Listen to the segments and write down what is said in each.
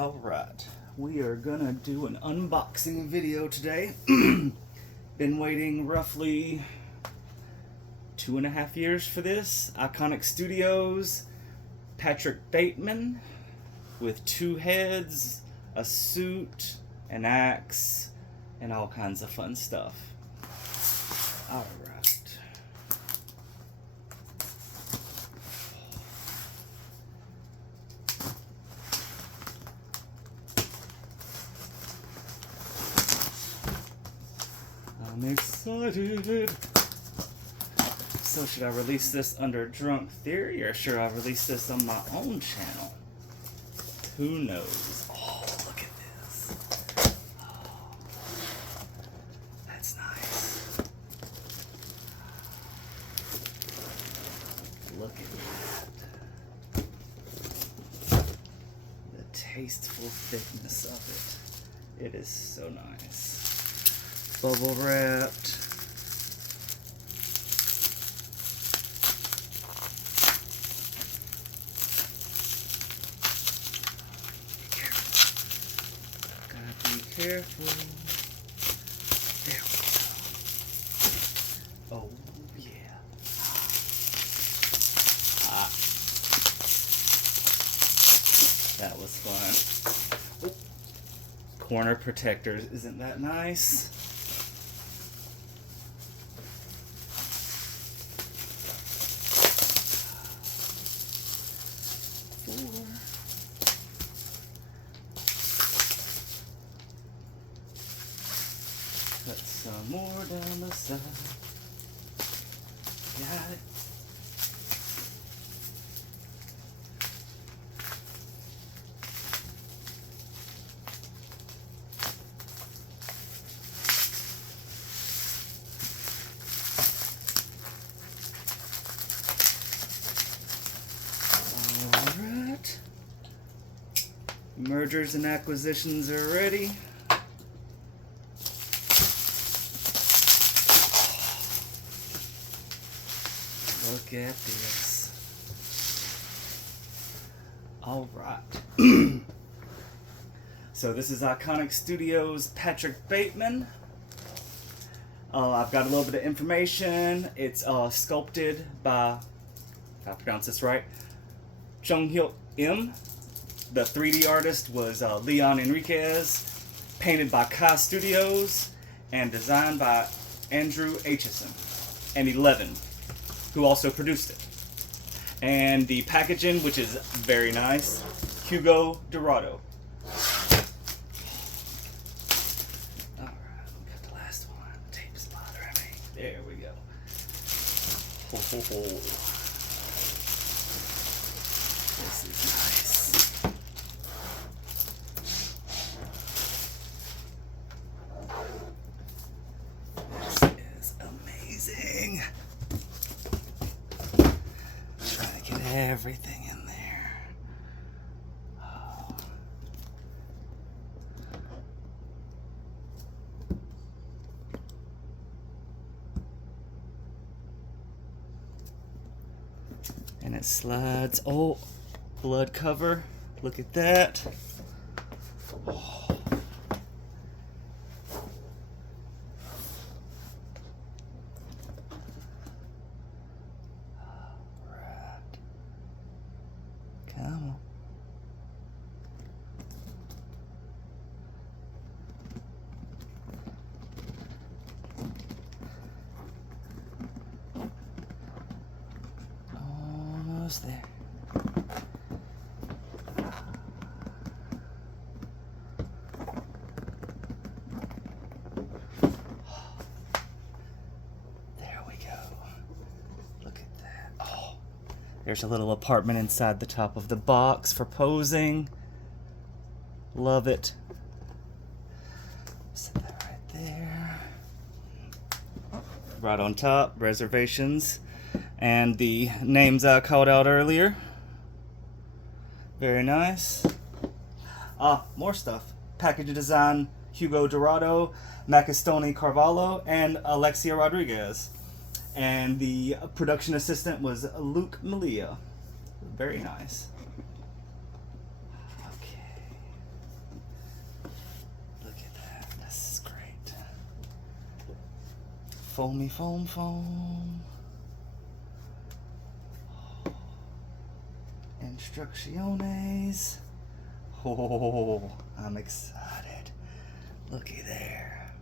Alright, we are gonna do an unboxing video today. Been waiting roughly 2.5 years for this. Iconiq Studios, Patrick Bateman with 2 heads, a suit, an axe, and all kinds of fun stuff. Alright. I'm excited. So should I release this under Drunk Theory, or should I release this on my own channel? Who knows? Oh, look at this. Oh, that's nice. Look at that. The tasteful thickness of it. It is so nice. Bubble wrapped. Be careful. There we go. Oh yeah. That was fun. Oh. Corner protectors, isn't that nice? Cut some more down the side. Got it. Alright. Mergers and acquisitions are ready. Look at this. Alright. So this is Iconiq Studios Patrick Bateman. I've got a little bit of information. It's sculpted by, if I pronounce this right, Chung-Hyuk M. The 3D artist was Leon Enriquez. Painted by Iconiq Studios. And designed by Andrew Aitchison. And 11. Who also produced it. And the packaging, which is very nice, Hugo Dorado. Alright, we got the last one. The tape is bothering me. There we go. Ho, ho, ho. This is nice. This is amazing. Everything in there. Oh. And it slides. Oh, blood cover. Look at that. Oh. Come on. Almost there. There we go. Look at that. Oh. There's a little apartment inside the top of the box for posing. Love it. Set that right there. Right on top, Reservations. And the names I called out earlier. Very nice. More stuff. Package design, Hugo Dorado, Macastoni Carvalho, and Alexia Rodriguez. And the production assistant was Luke Malia. Very nice. Okay. Foamy foam. Instrucciones. Oh, I'm excited. Looky there.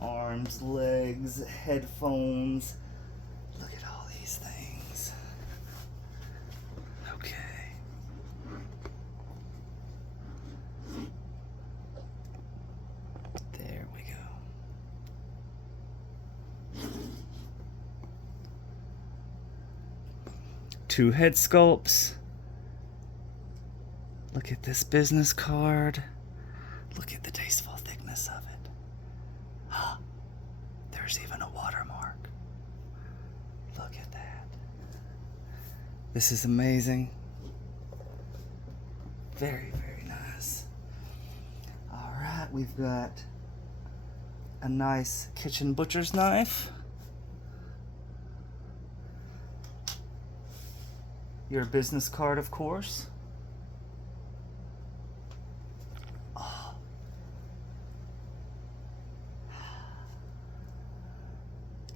Arms, legs, headphones. Look at all these things. Okay. There we go. Two head sculpts. Look at this business card. Look at the tasteful thickness of it. There's even a watermark. Look at that. This is amazing. Very, very nice. All right, we've got a nice kitchen butcher's knife. Your business card, of course. Oh.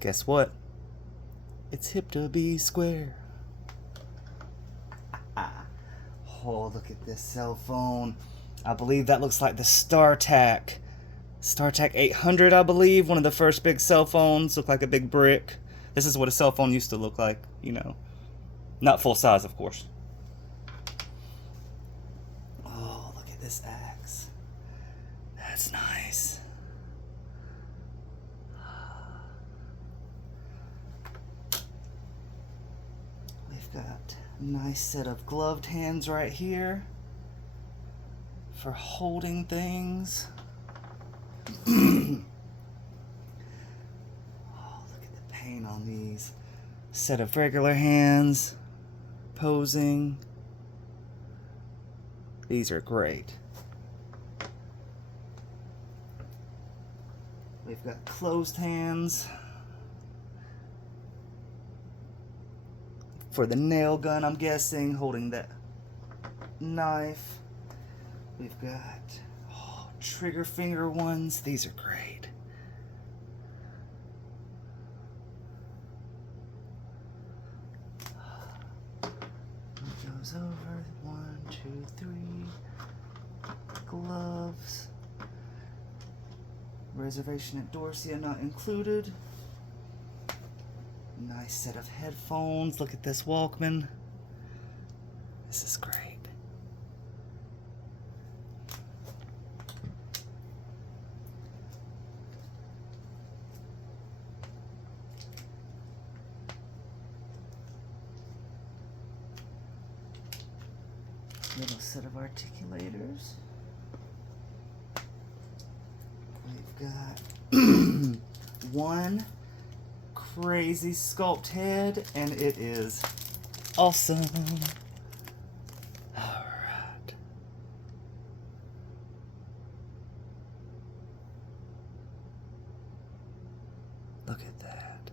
Guess what? It's hip to be square. Oh, look at this cell phone. I believe that looks like the StarTAC 800, I believe. One of the first big cell phones. Looked like a big brick. This is what a cell phone used to look like, you know. Not full size, of course. Oh, look at this axe. That's nice. We've got a nice set of gloved hands right here for holding things. Oh, look at the paint on these. Set of regular hands. Posing. These are great. We've got closed hands for the nail gun, I'm guessing, holding that knife. We've got trigger finger ones. These are great. Goes over 1, 2, 3 gloves. Reservation at Dorsia not included. Nice set of headphones. Look at this Walkman. This is great. Little set of articulators. We've got one crazy sculpt head, and it is awesome. All right. Look at that.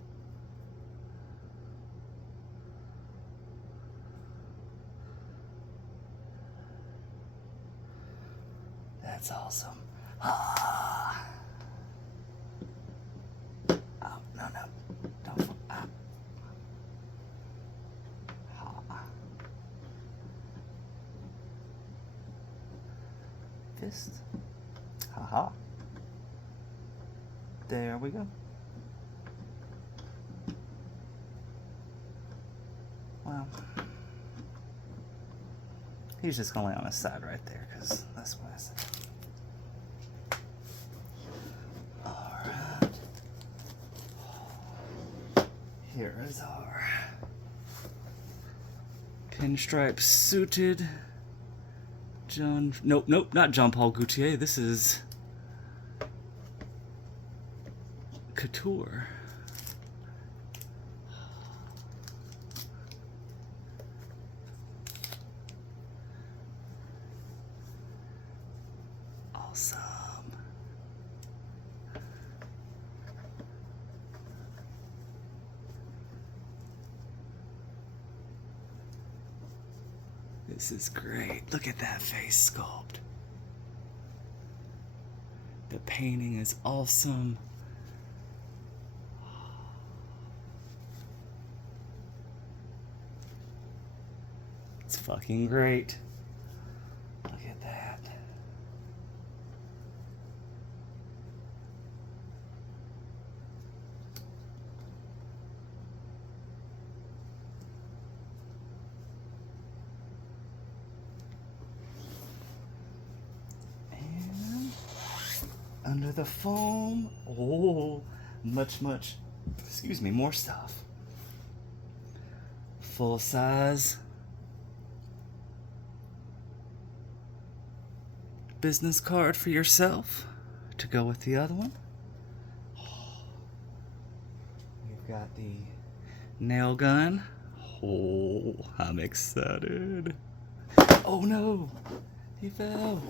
That's awesome. Ah. Oh, no. Don't. Ah. Ah. Fist. Haha. There we go. Well, he's just gonna lay on his side right there, because that's what I said. Here is our pinstripe suited Nope, not Jean Paul Gaultier. This is Couture. Awesome. This is great. Look at that face sculpt. The painting is awesome. It's fucking great. Look at that. And under the foam, oh, much, excuse me, more stuff. Full size business card for yourself to go with the other one. We've got the nail gun. Oh, I'm excited. Oh no, he fell.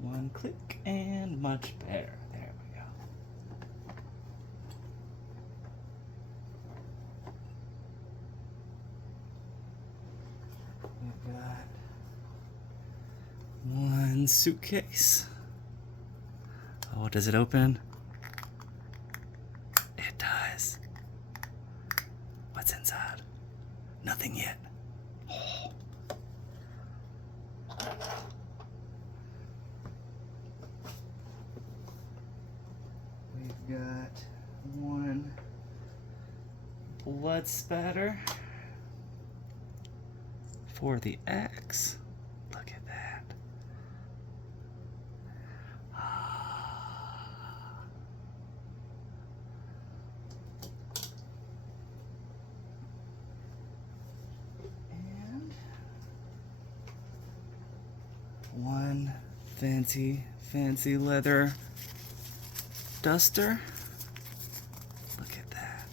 One click and much better. There we go. We've got one suitcase. Oh, does it open? It does. What's inside? Nothing yet. Oh. We've got one blood spatter for the axe. Look at that. And one fancy leather duster. Look at that.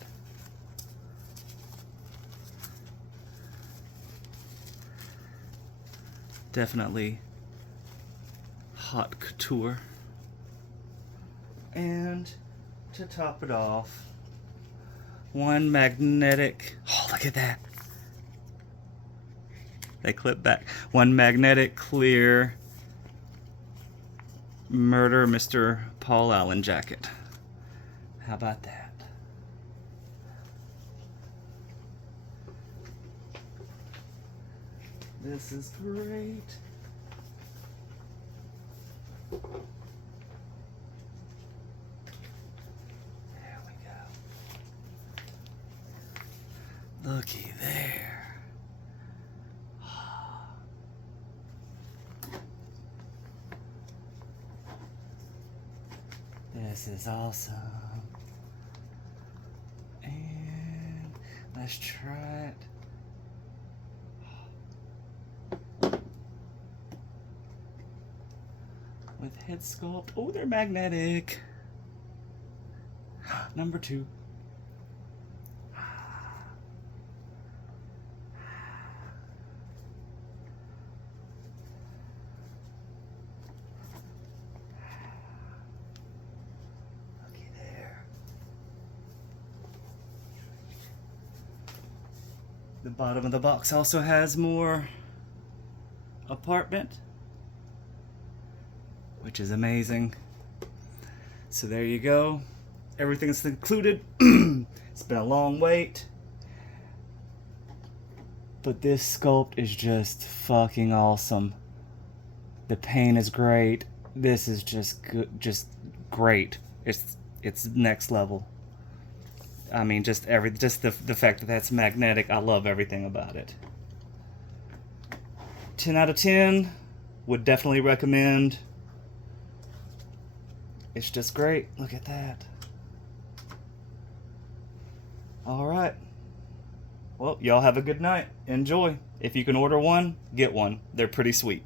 Definitely haute couture. And to top it off, one magnetic, oh look at that. They clip back. One magnetic clear Murder Mr. Paul Allen jacket. How about that? This is great. There we go. Looky there. This is awesome. And let's try it. With head sculpt. Oh, they're magnetic. Number 2. The bottom of the box also has more apartment, which is amazing. So there you go. Everything's included. It's been a long wait, but this sculpt is just fucking awesome. The paint is great. This is just good, just great. It's next level. I mean, just the fact that that's magnetic, I love everything about it. 10 out of 10, would definitely recommend. It's just great. Look at that. All right. Well, y'all have a good night. Enjoy. If you can order one, get one. They're pretty sweet.